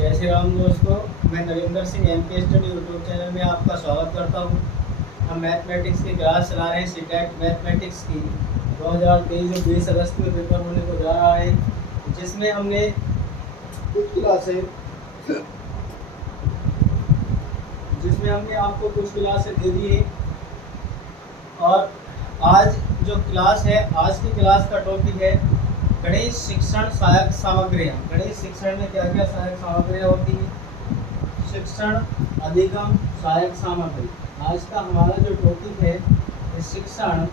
जय श्री राम दोस्तों, मैं Narendra Singh MK study YouTube channel में आपका स्वागत करता हूं। हम मैथमेटिक्स की क्लास चला रहे हैं सीटेट मैथमेटिक्स की 2023 जो 20 अगस्त में पेपर होने को जा रहा है, जिसमें हमने कुछ क्लासें जिसमें हमने आपको कुछ क्लासें दे दी है। और आज जो क्लास है, आज की क्लास का टॉपिक है गणित शिक्षण सहायक सामग्रियाँ। गणित शिक्षण में क्या क्या सहायक सामग्रियाँ होती हैं? शिक्षण अधिगम सहायक सामग्री। आज का हमारा जो टॉपिक है शिक्षण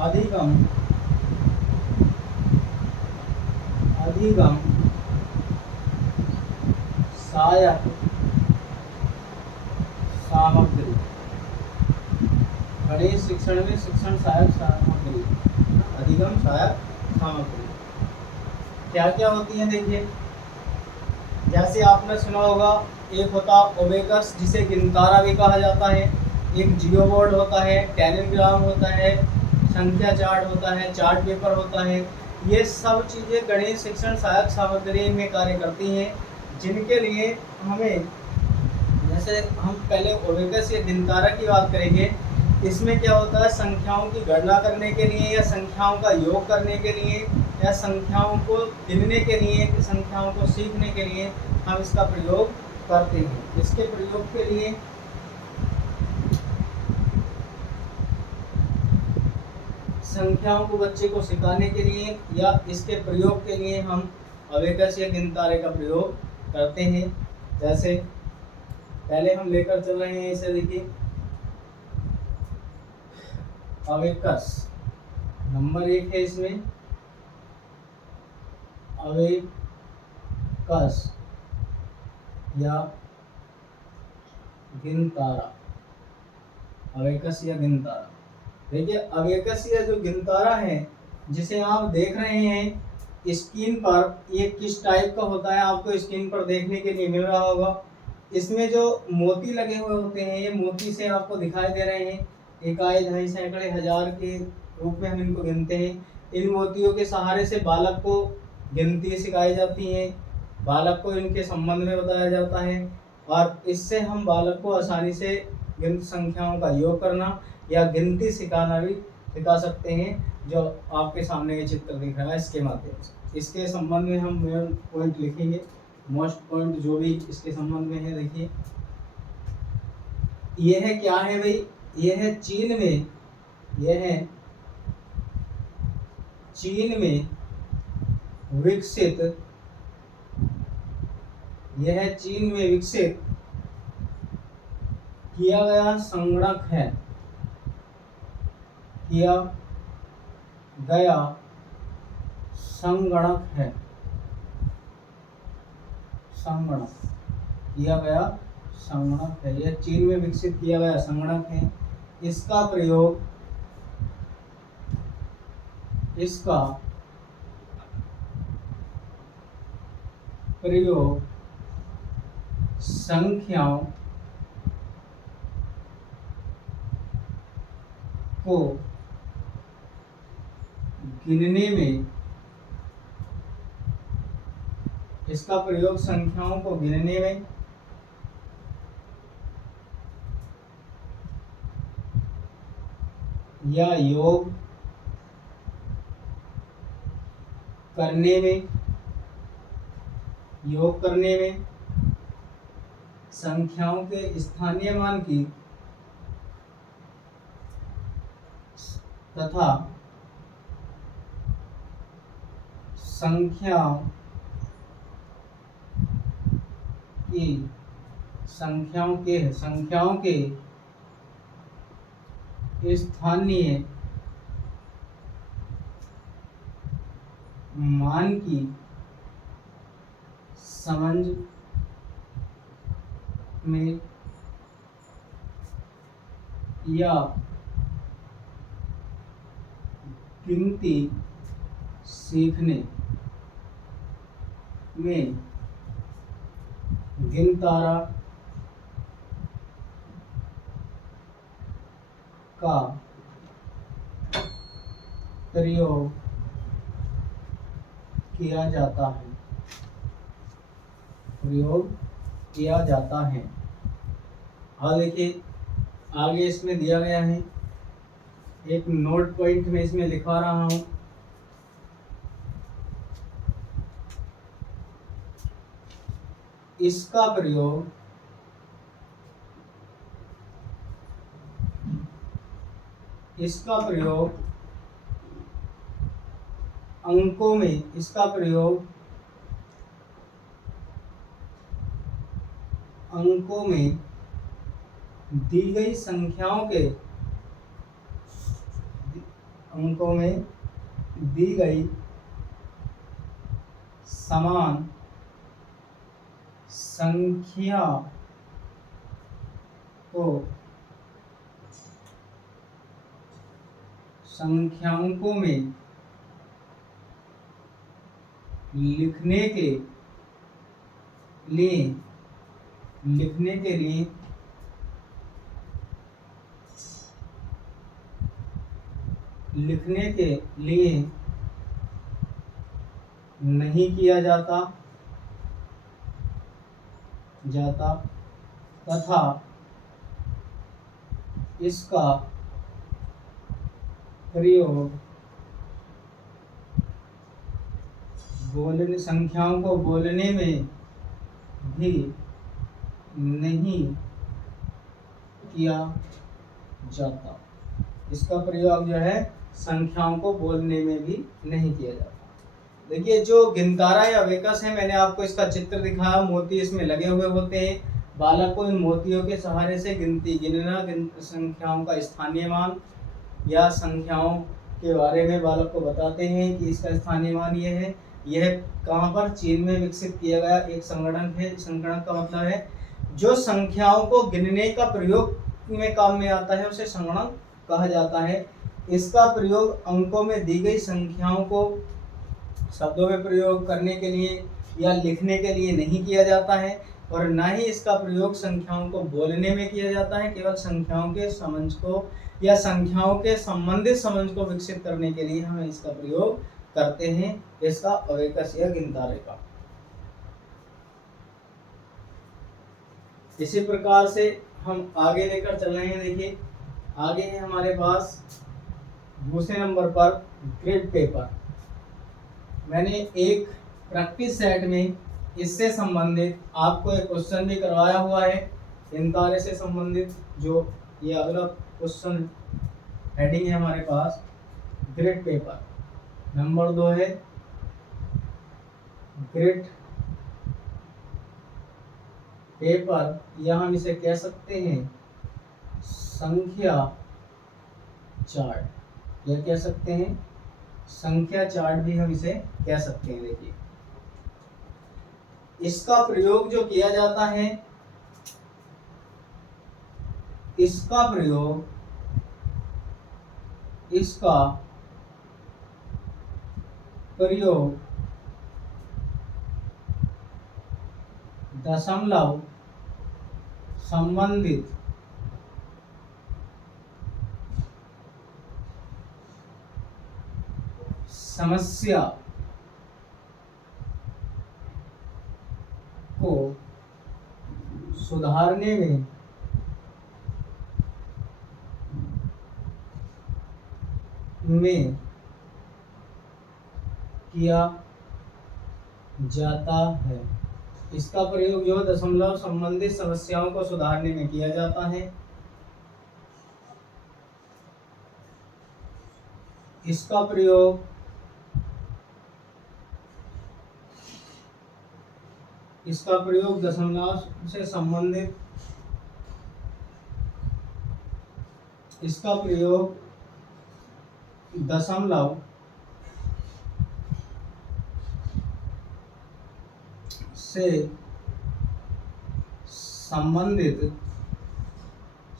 अधिगम सहायक सामग्री। गणित शिक्षण में शिक्षण सहायक सामग्री, अधिगम सहायक सामग्री क्या क्या होती है? देखिए, जैसे आपने सुना होगा, एक होता ओबेकस जिसे गिनतारा भी कहा जाता है, एक जियो बोर्ड होता है, टेलीग्राम होता है, संख्या चार्ट होता है, चार्ट पेपर होता है। ये सब चीज़ें गणित शिक्षण सहायक सामग्री में कार्य करती हैं, जिनके लिए हमें, जैसे हम पहले ओबेकस या गिनतारा की बात करेंगे, इसमें क्या होता है, संख्याओं की गणना करने के लिए या संख्याओं का योग करने के लिए या संख्याओं को गिनने के लिए, संख्याओं को सीखने के लिए हम इसका प्रयोग करते हैं। इसके प्रयोग के लिए संख्याओं को बच्चे को सिखाने के लिए या इसके प्रयोग के लिए हम अबेकस या गिनतारे का प्रयोग करते हैं। जैसे पहले हम लेकर चल रहे हैं, इसे देखिए, अबेकस नंबर 1 है इसमें, अबेकस या गिनतारा। अबेकस या गिनतारा, देखिए अबेकस या जो गिनतारा है, जिसे आप देख रहे हैं स्क्रीन पर, ये किस टाइप का होता है आपको स्क्रीन पर देखने के लिए मिल रहा होगा। इसमें जो मोती लगे हुए होते हैं, ये मोती से आपको दिखाई दे रहे हैं, इकाई, दहाई, सैकड़े, हजार के रूप में हम इनको गिनते हैं। इन मोतियों के सहारे से बालक को गिनती सिखाई जाती है, बालक को इनके संबंध में बताया जाता है, और इससे हम बालक को आसानी से गिनती संख्याओं का योग करना या गिनती सिखाना भी सिखा सकते हैं। जो आपके सामने ये चित्र दिख रहा है, इसके माध्यम से इसके संबंध में हम मेन पॉइंट लिखेंगे, मोस्ट पॉइंट जो भी इसके संबंध में है। देखिए, ये है क्या है भाई, ये है चीन में, यह है चीन में विकसित, यह है चीन में विकसित किया गया संगणक है, किया गया संगणक है, संगणक किया गया संगणक है, यह चीन में विकसित किया गया संगणक है। इसका प्रयोग संख्याओं को गिनने में, इसका प्रयोग संख्याओं को गिनने में या योग करने में, संख्याओं के स्थानीय मान की तथा संख्याओं के स्थानीय मान की समझ में या गिनती सीखने में गिनतारा का प्रयोग किया जाता है, प्रयोग किया जाता है। और देखिए आगे इसमें दिया गया है, एक नोट पॉइंट में इसमें लिखवा रहा हूं। इसका प्रयोग अंकों में, इसका प्रयोग अंकों में दी गई संख्याओं के, अंकों में दी गई समान संख्या को संख्याओं में लिखने के लिए नहीं किया जाता तथा इसका प्रयोग संख्याओं को बोलने में भी नहीं किया जाता। इसका प्रयोग जो है संख्याओं को बोलने में भी नहीं किया जाता। देखिए जो गिनतारा या अबेकस है, मैंने आपको इसका चित्र दिखाया, मोती इसमें लगे हुए होते हैं। बालक को इन मोतियों के सहारे से गिनना संख्याओं का स्थानीय मान या संख्याओं के बारे में बालक को बताते हैं कि इसका स्थानीय मान ये है। यह कहाँ पर? चीन में विकसित किया गया एक संगणक है। संगणक का मतलब है जो संख्याओं को गिनने का प्रयोग में काम में आता है, उसे संगणक कहा जाता है। इसका प्रयोग अंकों में दी गई संख्याओं को शब्दों में प्रयोग करने के लिए या लिखने के लिए नहीं किया जाता है, और न ही इसका प्रयोग संख्याओं को बोलने में किया जाता है। केवल संख्याओं के समझ को या संख्याओं के संबंधित समझ को विकसित करने के लिए हम इसका प्रयोग करते हैं, इसका अबेकस या गिनतारे का। इसी प्रकार से हम आगे लेकर चल रहे हैं। देखिए आगे है हमारे पास दूसरे नंबर पर ग्रिड पेपर। मैंने एक प्रैक्टिस सेट में इससे संबंधित आपको एक क्वेश्चन भी करवाया हुआ है, गिनतारे से संबंधित। जो ये अगला क्वेश्चन हेडिंग है हमारे पास ग्रिड पेपर। नंबर 2 है ग्रिड पेपर, या हम इसे कह सकते हैं संख्या चार्ट, या कह सकते हैं संख्या चार्ट भी हम इसे कह सकते हैं। देखिए इसका प्रयोग जो किया जाता है, इसका प्रयोग दशमलव संबंधित समस्या को सुधारने में किया जाता है। इसका प्रयोग जो दशमलव संबंधित समस्याओं को सुधारने में किया जाता है। इसका प्रयोग दशमलव से संबंधित, इसका प्रयोग दशमलव से संबंधित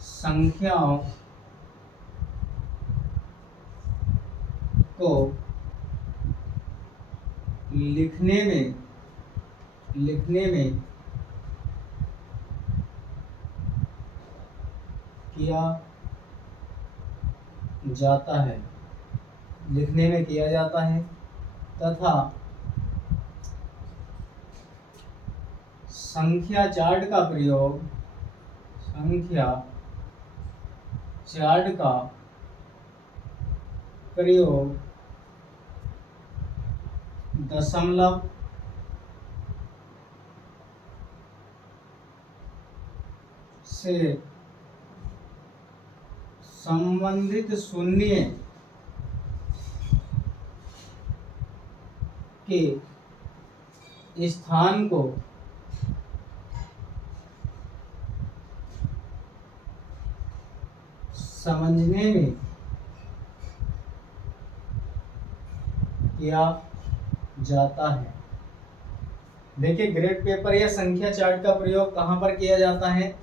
संख्याओं को लिखने में किया जाता है, तथा संख्या चार्ट का प्रयोग, संख्या चार्ट का प्रयोग दशमलव से संबंधित शून्य के स्थान को समझने में किया जाता है। देखिए, ग्रेड पेपर या संख्या चार्ट का प्रयोग कहाँ पर किया जाता है?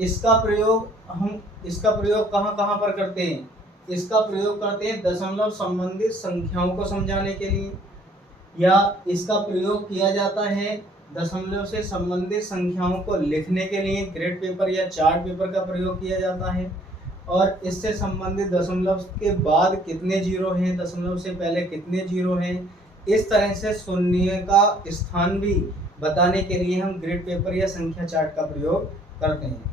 इसका प्रयोग कहाँ कहाँ पर करते हैं? इसका प्रयोग करते हैं दशमलव संबंधित संख्याओं को समझाने के लिए, या इसका प्रयोग किया जाता है दशमलव से संबंधित संख्याओं को लिखने के लिए। ग्रेड पेपर या चार्ट पेपर का प्रयोग किया जाता है। और इससे संबंधित दशमलव के बाद कितने जीरो हैं, दशमलव से पहले कितने जीरो हैं, इस तरह से शून्य का स्थान भी बताने के लिए हम ग्रेड पेपर या संख्या चार्ट का प्रयोग करते हैं।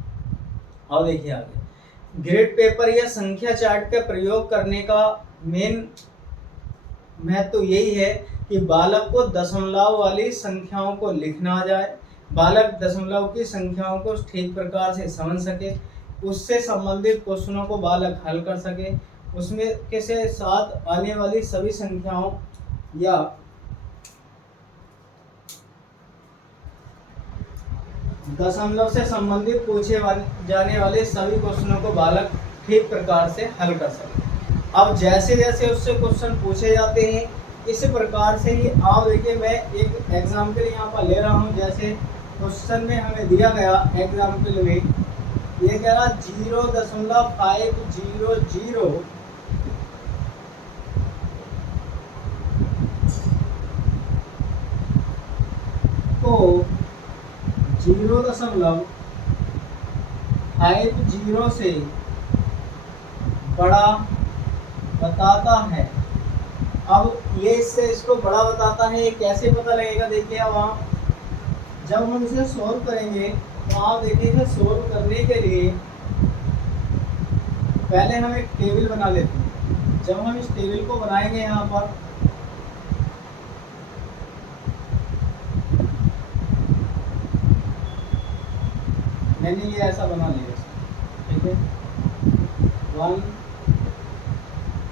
और देखिए आगे, ग्रेड पेपर या संख्या चार्ट का प्रयोग करने का मेन महत्व तो यही है कि बालक को दशमलव वाली संख्याओं को लिखना आ जाए, बालक दशमलव की संख्याओं को ठीक प्रकार से समझ सके, उससे संबंधित क्वेश्चनों को बालक हल कर सके, उसमें के साथ आने वाली सभी संख्याओं या दशमलव से संबंधित पूछे जाने वाले सभी क्वेश्चनों को बालक ठीक प्रकार से हल कर सके। अब जैसे जैसे उससे क्वेश्चन पूछे जाते हैं, इस प्रकार से ही आप देखिए, मैं एक एग्जाम्पल यहाँ पर ले रहा हूँ। जैसे क्वेश्चन में हमें दिया गया एग्जाम्पल में, ये कह रहा 0.500 को 0.50 से बड़ा बताता है। अब ये इससे इसको बड़ा बताता है, ये कैसे पता लगेगा? देखिए, अब आप जब हम इसे सोल्व करेंगे तो आप देखिए, सोल्व करने के लिए पहले हम एक टेबल बना लेते हैं। जब हम इस टेबल को बनाएंगे, यहाँ पर मैंने ये ऐसा बना लिया, ठीक है, 1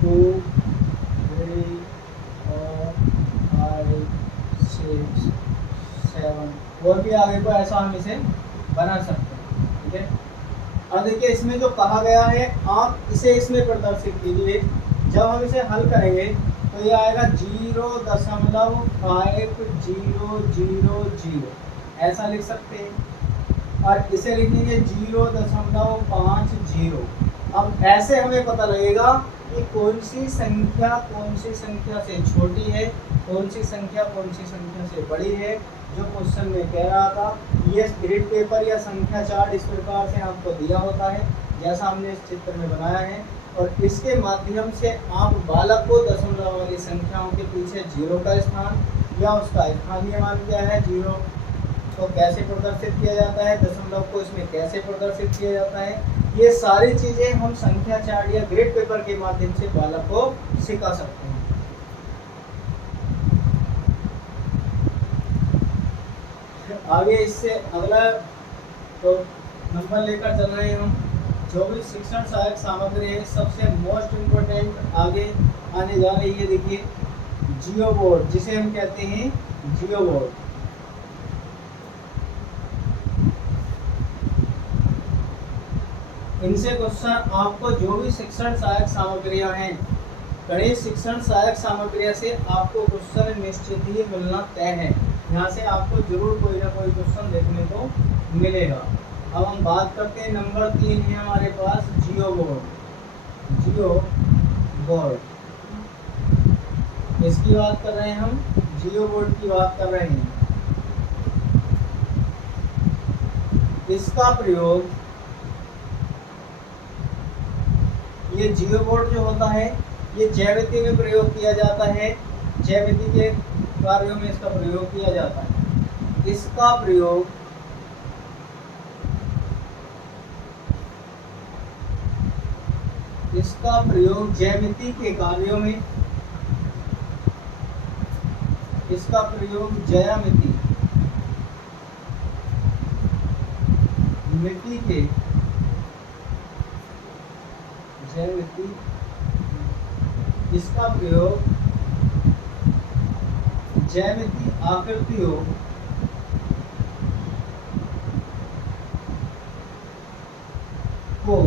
2 3 4 5 6 7 और भी आगे को ऐसा हम इसे बना सकते हैं, ठीक है। अब देखिए, इसमें जो कहा गया है, आप इसे इसमें प्रदर्शित कीजिए। जब हम इसे हल करेंगे तो ये आएगा 0.5000 ऐसा लिख सकते हैं, और इसे लिखेंगे 0.50। अब ऐसे हमें पता लगेगा कि कौन सी संख्या से छोटी है, कौन सी संख्या से बड़ी है, जो क्वेश्चन में कह रहा था। ये ग्रेड पेपर या संख्या चार्ट इस प्रकार से आपको दिया होता है, जैसा हमने इस चित्र में बनाया है। और इसके माध्यम से आप बालक को दशमलव वाली संख्याओं के पीछे जीरो का स्थान या उसका स्थानीय मान क्या है, जीरो को कैसे प्रदर्शित किया जाता है, दशमलव को इसमें कैसे प्रदर्शित किया जाता है, ये सारी चीज़ें हम संख्या चार्ट या ग्रेड पेपर के माध्यम से बालक को सिखा सकते हैं। आगे इससे अगला तो नंबर लेकर चल रहे हैं हम, जो भी शिक्षण सहायक सामग्री है, सबसे मोस्ट इम्पोर्टेंट आगे आने जा रही है। देखिए, जियो बोर्ड, जिसे हम कहते हैं जियो बोर्ड। इनसे क्वेश्चन आपको जो भी शिक्षण सहायक सामग्रियां हैं, गणित शिक्षण सहायक सामग्रियां से आपको क्वेश्चन निश्चित ही मिलना तय है। यहाँ से आपको जरूर कोई ना कोई क्वेश्चन देखने को मिलेगा। अब हम बात करते हैं, नंबर 3 है हमारे पास जियो बोर्ड। जियो बोर्ड, इसकी बात कर रहे हैं हम, जियो बोर्ड की बात कर रहे हैं। इसका प्रयोग, ये जियो बोर्ड जो होता है, ये ज्यामिति में प्रयोग किया जाता है। ज्यामिति के कार्यों में इसका प्रयोग किया जाता है। इसका प्रयोग इसका प्रयोग ज्यामिति के कार्यों में, इसका प्रयोग ज्यामिति, मिट्टी के ज्यामिति, इसका प्रयोग ज्यामिति आकृतियों को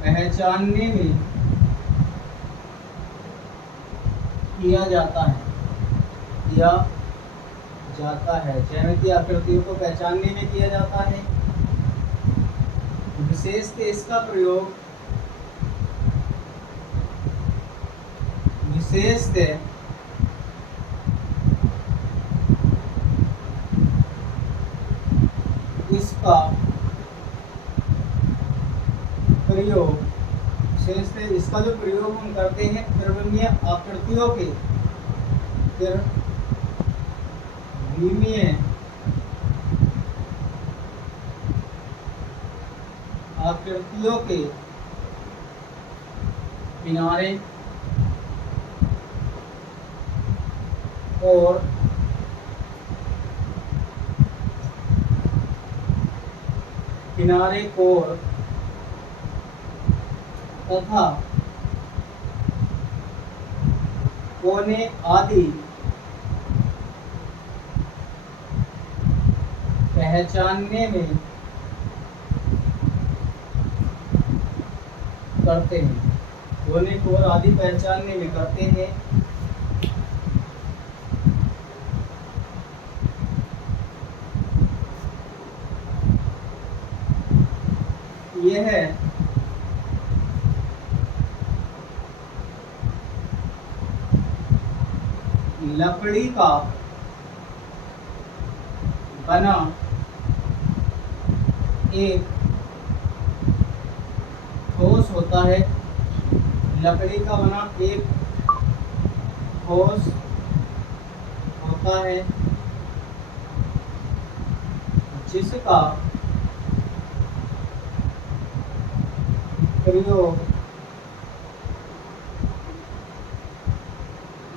पहचानने में किया जाता है, किया जाता है। ज्यामितीय आकृतियों को पहचानने में किया जाता है। विशेषतः इसका प्रयोग, विशेषतः इसका प्रयोग, विशेषतः इसका जो प्रयोग हम करते हैं त्रिविमीय आकृतियों के, त्रिविमीय आकृतियों के किनारे और किनारे कोण तथा कोने आदि पहचानने में करते हैं, कोने कोण आदि पहचानने में करते हैं। यह लकड़ी का बना एक ठोस होता है, लकड़ी का बना एक ठोस होता है जिसका प्रयोग,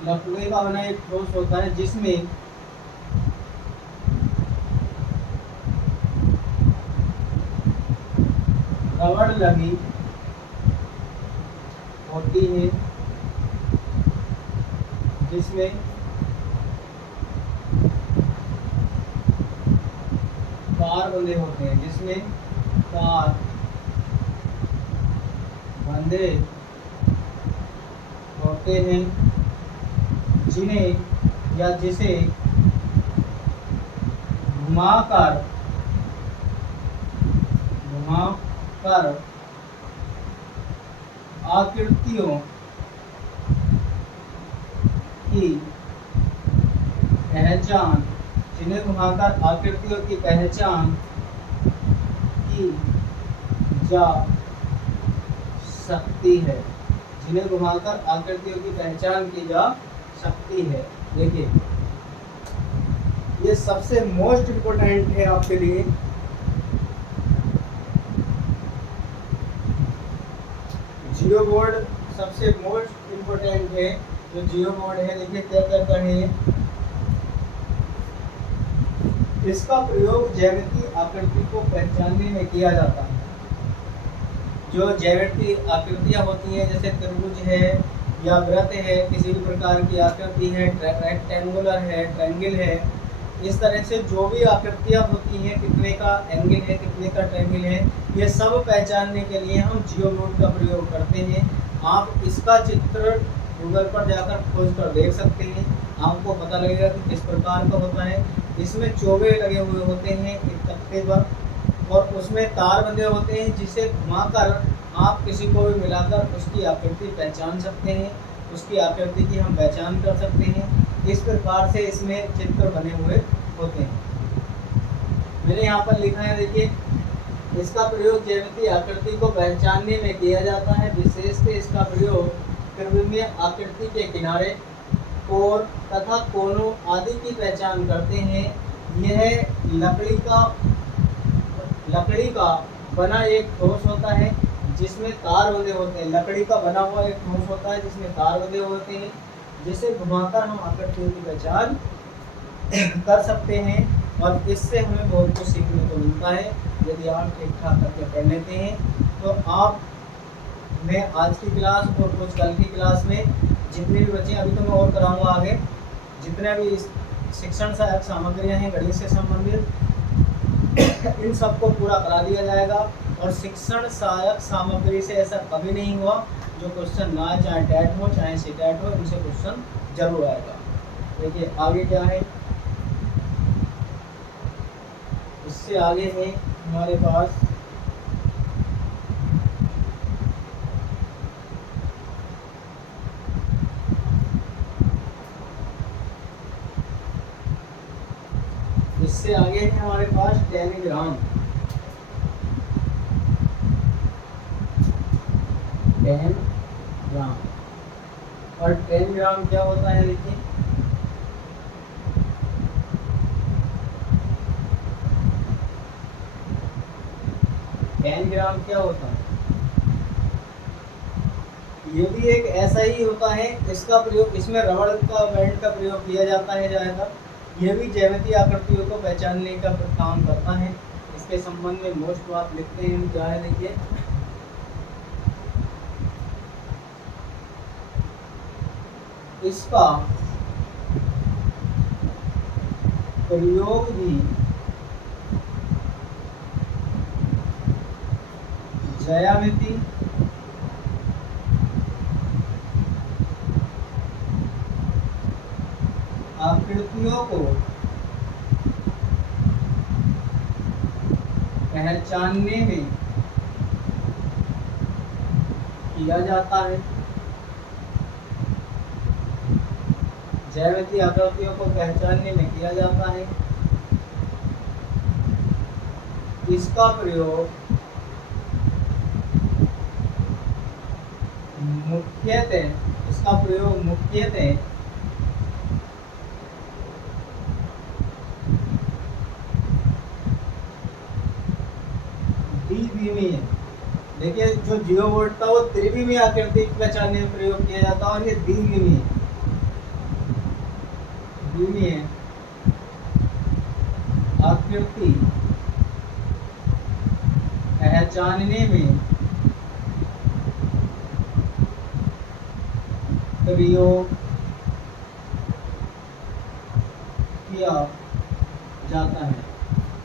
लकड़ी का बना एक ठोस होता है जिसमें रबड़ लगी होती है, जिसमें तार बंधे होते हैं, जिसमें तार बंधे होते हैं, जिन्हें या जिसे घुमाकर आकृतियों की पहचान, जिन्हें घुमाकर आकृतियों की पहचान की जा सकती है, जिन्हें घुमाकर आकृतियों की पहचान की जा सकती है। देखिए ये सबसे मोस्ट इम्पोर्टेंट है आपके लिए। जियो बोर्ड सबसे मोस्ट इम्पोर्टेंट है, जो जियो बोर्ड है। देखिए क्या करता है, इसका प्रयोग ज्यामितीय आकृति को पहचानने में किया जाता है। जो ज्यामितीय आकृतियाँ होती हैं जैसे त्रिभुज है या वृत्त है, किसी भी प्रकार की आकृति है, रेक्टेंगुलर है, ट्रायंगल है, इस तरह से जो भी आकृतियाँ होती हैं, कितने का एंगल है, कितने का ट्रायंगल है, ये सब पहचानने के लिए हम जियो बोर्ड का प्रयोग करते हैं। आप इसका चित्र गूगल पर जाकर खोज कर देख सकते हैं, आपको पता लगेगा कि किस प्रकार का होता है। इसमें चौबे लगे हुए होते हैं एक तख्ते पर, और उसमें तार बंधे होते हैं, जिसे घुमाकर आप किसी को भी मिलाकर उसकी आकृति पहचान सकते हैं, उसकी आकृति की हम पहचान कर सकते हैं। इस प्रकार से इसमें चित्र बने हुए होते हैं। मैंने यहाँ पर लिखा है, देखिए इसका प्रयोग ज्यामितीय आकृति को पहचानने में किया जाता है। विशेषतः इसका प्रयोग त्रिविमीय आकृति के किनारे, कोण तथा कोनों आदि की पहचान करते हैं। यह लकड़ी का बना एक ठोस होता है जिसमें तार बंधे होते हैं, लकड़ी का बना हुआ एक ठोस होता है जिसमें तार बंधे होते हैं, जिसे घुमाकर हम आकृतियों की पहचान कर सकते हैं। और इससे हमें बहुत कुछ सीखने को मिलता है यदि आप ठीक ठाक करके पढ़ लेते हैं। तो आप मैं आज की क्लास और कुछ कल की क्लास में जितने भी बच्चे, अभी तो मैं और कराऊंगा आगे, जितने भी शिक्षण सहायक सामग्रियाँ हैं गणित से संबंधित इन सबको पूरा करा दिया जाएगा। और शिक्षण सहायक सामग्री से ऐसा कभी नहीं हुआ जो क्वेश्चन ना आए, चाहे टेट हो चाहे सीटेट हो, इनसे क्वेश्चन जरूर आएगा। देखिए आगे क्या है, इससे आगे है हमारे पास टेलीग्राम। और टेलीग्राम क्या होता है, देखिए टेलीग्राम क्या होता है, ये भी एक ऐसा ही होता है। इसका प्रयोग, इसमें रबड़ का बैंड का प्रयोग किया जाता है ज़्यादातर। यह भी ज्यामितीय आकृतियों को पहचानने का काम करता है। इसके संबंध में मोस्ट बात लिखते हैं हम, क्या है देखिए, इसका प्रयोग भी ज्यामिति आकृतियों को पहचानने में किया जाता है। ज्यामितीय आकृतियों को पहचानने में किया जाता है। इसका प्रयोग मुख्यतः द्विविमीय, देखिए जो जियोबोर्ड था वो त्रिविमीय आकृति पहचानने में प्रयोग किया जाता है, और ये द्विविमीय आकृति पहचानने में प्रयोग किया जाता है।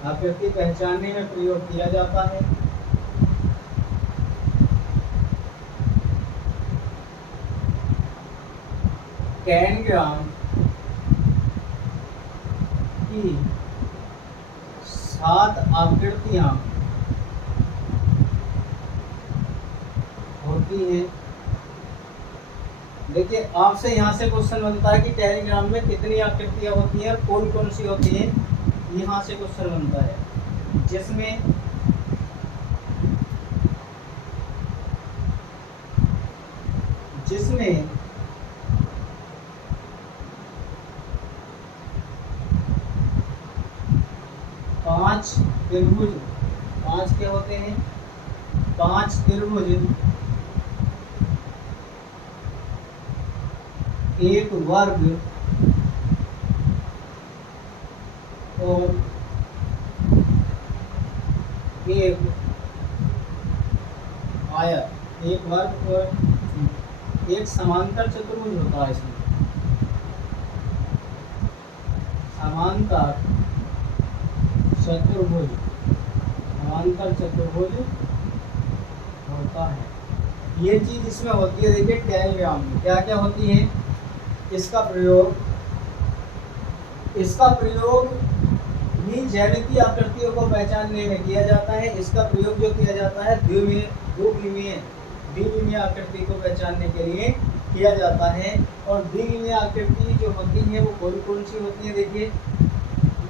आकृति पहचानने में प्रयोग किया जाता है। टेलीग्राम की 7 आकृतियां होती हैं। देखिए आपसे यहाँ से क्वेश्चन बनता है कि टेलीग्राम में कितनी आकृतियां होती हैं, कौन कौन सी होती हैं, यहाँ से क्वेश्चन बनता है, जिसमें जिसमें 5 त्रिभुज, 5 क्या होते हैं, 5 त्रिभुज, एक वर्ग और एक आयत, एक वर्ग और एक समांतर चतुर्भुज होता है। इसमें समांतर चतुर्भुज होता है। ये चीज इसमें होती है। देखिए टेलीग्राम में क्या क्या होती है, इसका प्रयोग भी ज्यामितीय आकृतियों को पहचानने में किया जाता है। इसका प्रयोग जो किया जाता है द्विविमीय आकृति को पहचानने के लिए किया जाता है। और द्विविमीय आकृति जो होती है वो कौन कौन सी होती है, देखिए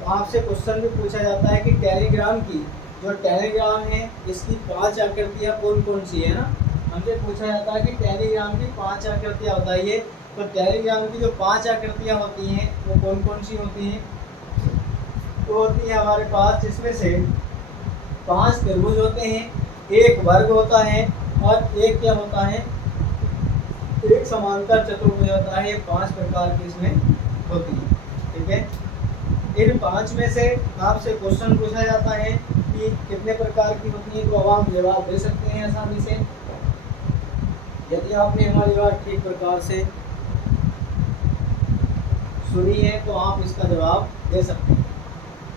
आपसे क्वेश्चन भी पूछा जाता है कि टेलीग्राम की जो टेलीग्राम है इसकी 5 आकृतियाँ कौन कौन सी है ना, हमसे पूछा जाता है कि टेलीग्राम की 5 आकृतियाँ बताइए। तो टेलीग्राम की जो 5 आकृतियाँ होती हैं वो कौन कौन सी होती हैं, तो होती है हमारे पास, जिसमें से 5 त्रिभुज होते हैं, एक वर्ग होता है और एक क्या होता है, एक समांतर चतुर्भुज होता है। 5 प्रकार की इसमें होती है, ठीक है। इन 5 में से आपसे क्वेश्चन पूछा जाता है कि कितने प्रकार की होती है, तो अब आप जवाब दे सकते हैं आसानी से। यदि आपने हमारी बात ठीक प्रकार से सुनी है तो आप इसका जवाब दे सकते हैं।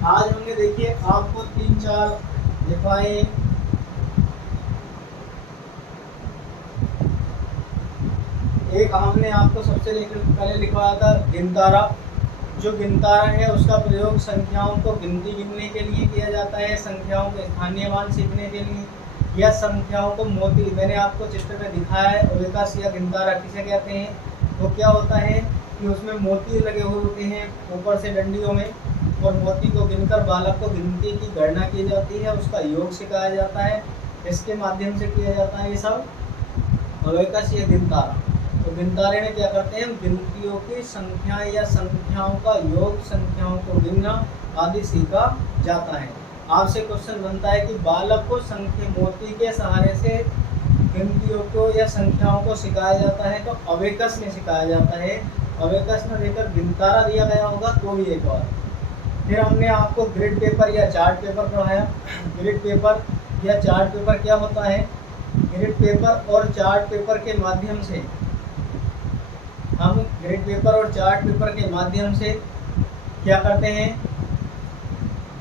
आज हमने देखिए आपको 3-4 लिखवाए। एक हमने आपको सबसे पहले लिखवाया था गिनतारा। जो गिनतारा है उसका प्रयोग संख्याओं को गिनने के लिए किया जाता है, संख्याओं के स्थानीय मान सीखने के लिए, या संख्याओं को मोती, मैंने आपको चित्र में दिखाया है अबेकस या गिनतारा किसे कहते हैं। वो क्या होता है कि उसमें मोती लगे हुए होते हैं ऊपर से डंडियों में, और मोती को गिनकर बालक को गिनती की गणना की जाती है, उसका योग सिखाया जाता है। इसके माध्यम से किया जाता है ये सब अबेकस या गिनतारा। तो गिनतारे में क्या करते हैं, गिनतियों की संख्या या संख्याओं का योग, संख्याओं को गिनना आदि सीखा जाता है। आपसे क्वेश्चन बनता है कि बालक को संख्या मोती के सहारे से गिनतियों को या संख्याओं को सिखाया जाता है, तो अबेकस में सिखाया जाता है। अबेकस में देकर गिनतारा दिया गया होगा तो भी एक बार। फिर हमने आपको ग्रिड पेपर या चार्ट पेपर पढ़ाया। ग्रिड पेपर या चार्ट पेपर क्या होता है, ग्रिड पेपर और चार्ट पेपर के माध्यम से हम ग्रिड पेपर और चार्ट पेपर के माध्यम से क्या करते हैं,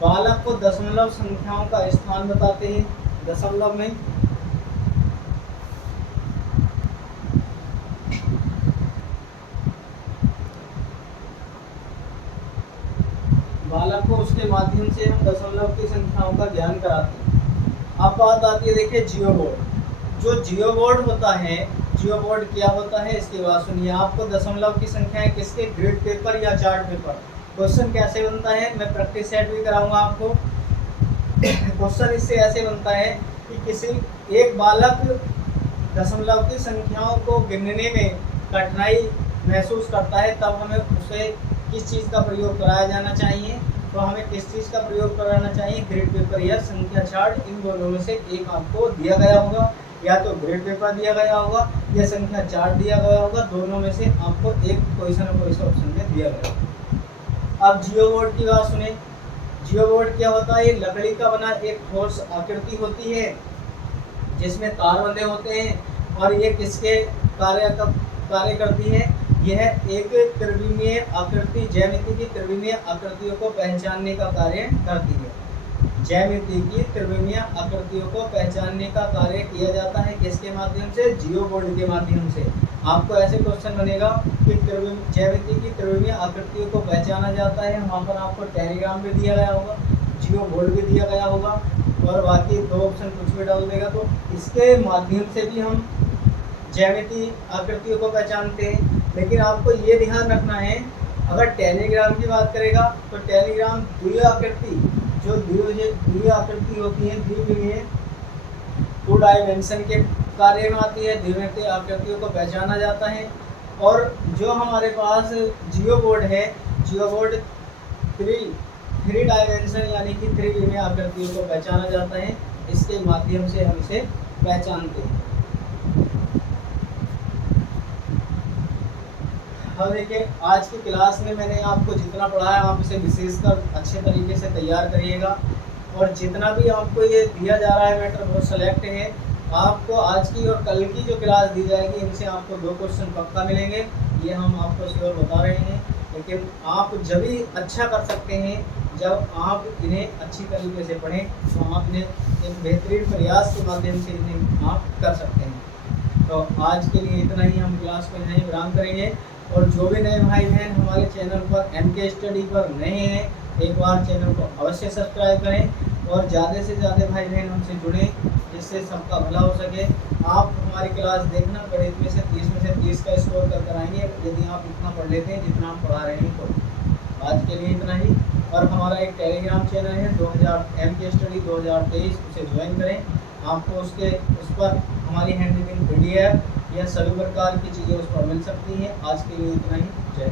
बालक को दशमलव संख्याओं का स्थान बताते हैं। दशमलव में बालक को उसके माध्यम से हम दशमलव की संख्याओं का ज्ञान कराते हैं। अब बात आती है देखिए जियो बोर्ड। जो जियो बोर्ड होता है, जियो बोर्ड क्या होता है इसकी बात सुनिए। आपको दशमलव की संख्याएं किसके, ग्रिड पेपर या चार्ट पेपर। क्वेश्चन कैसे बनता है, मैं प्रैक्टिस सेट भी कराऊंगा आपको। क्वेश्चन इससे ऐसे बनता है कि किसी एक बालक दशमलव की संख्याओं को गिनने में कठिनाई महसूस करता है, तब हमें उसे किस चीज़ का प्रयोग कराया जाना चाहिए। तो हमें किस चीज़ का प्रयोग कराना चाहिए, ग्रिड पेपर या संख्या चार्ट। इन दोनों में से एक आपको दिया गया होगा, या तो ग्रिड पेपर दिया गया होगा या संख्या चार्ट दिया गया होगा। दोनों में से आपको एक कोई सा न कोई सा ऑप्शन में दिया गया होगा। अब जियो बोर्ड की बात सुने। जियो बोर्ड क्या होता है, ये लकड़ी का बना एक ठोस आकृति होती है जिसमें तार बंधे होते हैं, और ये किसके कार्य करती है, यह एक त्रिविमीय आकृति, ज्यामिति की त्रिविमीय आकृतियों को पहचानने का कार्य करती है। ज्यामिति की त्रिविमीय आकृतियों को पहचानने का कार्य किया जाता है किसके माध्यम से, जियो बोर्ड के माध्यम से। आपको ऐसे क्वेश्चन बनेगा कि ज्यामिति की त्रिविमीय आकृतियों को पहचाना जाता है, वहाँ पर आपको टेलीग्राम भी दिया गया होगा, जियो बोर्ड भी दिया गया होगा, और बाकी 2 ऑप्शन कुछ भी डाल देगा। तो इसके माध्यम से भी हम ज्यामिति आकृतियों को पहचानते हैं। लेकिन आपको ये ध्यान रखना है, अगर टेलीग्राम की बात करेगा तो टेलीग्राम द्वितीय आकृति, जो द्वितीय आकृति होती है, द्विविमीय 2 डायमेंशन के कार्य में आती है, द्विमितीय आकृतियों को पहचाना जाता है। और जो हमारे पास जियो बोर्ड है, जियो बोर्ड 3 डायमेंशन यानी कि त्रिविमीय आकृतियों को पहचाना जाता है। इसके माध्यम से हम इसे पहचानते हैं। हाँ देखिए, आज की क्लास में मैंने आपको जितना पढ़ाया आप इसे विशेषकर अच्छे तरीके से तैयार करिएगा, और जितना भी आपको ये दिया जा रहा है मैटर वो सेलेक्ट है। आपको आज की और कल की जो क्लास दी जाएगी इनसे आपको 2 क्वेश्चन पक्का मिलेंगे, ये हम आपको श्योर बता रहे हैं। लेकिन आप जब भी अच्छा कर सकते हैं जब आप इन्हें अच्छी तरीके से पढ़ें, तो आप इन्हें एक बेहतरीन प्रयास के माध्यम से इन्हें आप कर सकते हैं। तो आज के लिए इतना ही, हम क्लास को यहीं विराम करेंगे। और जो भी नए भाई बहन हमारे चैनल पर MK स्टडी पर नए हैं, एक बार चैनल को अवश्य सब्सक्राइब करें, और ज़्यादा से ज़्यादा भाई बहन हमसे जुड़ें, जिससे सबका भला हो सके। आप हमारी क्लास देखना, गणित में से 30 में से 30 का स्कोर कर आएंगे यदि आप इतना पढ़ लेते हैं जितना हम पढ़ा रहे हैं। तो आज के लिए इतना ही। और हमारा एक टेलीग्राम चैनल है MK स्टडी 2023, उसे ज्वाइन करें। आपको उस पर हमारी हैंड राइटिंग PDF या सभी प्रकार की चीज़ें उस पर मिल सकती हैं। आज के लिए इतना ही। जय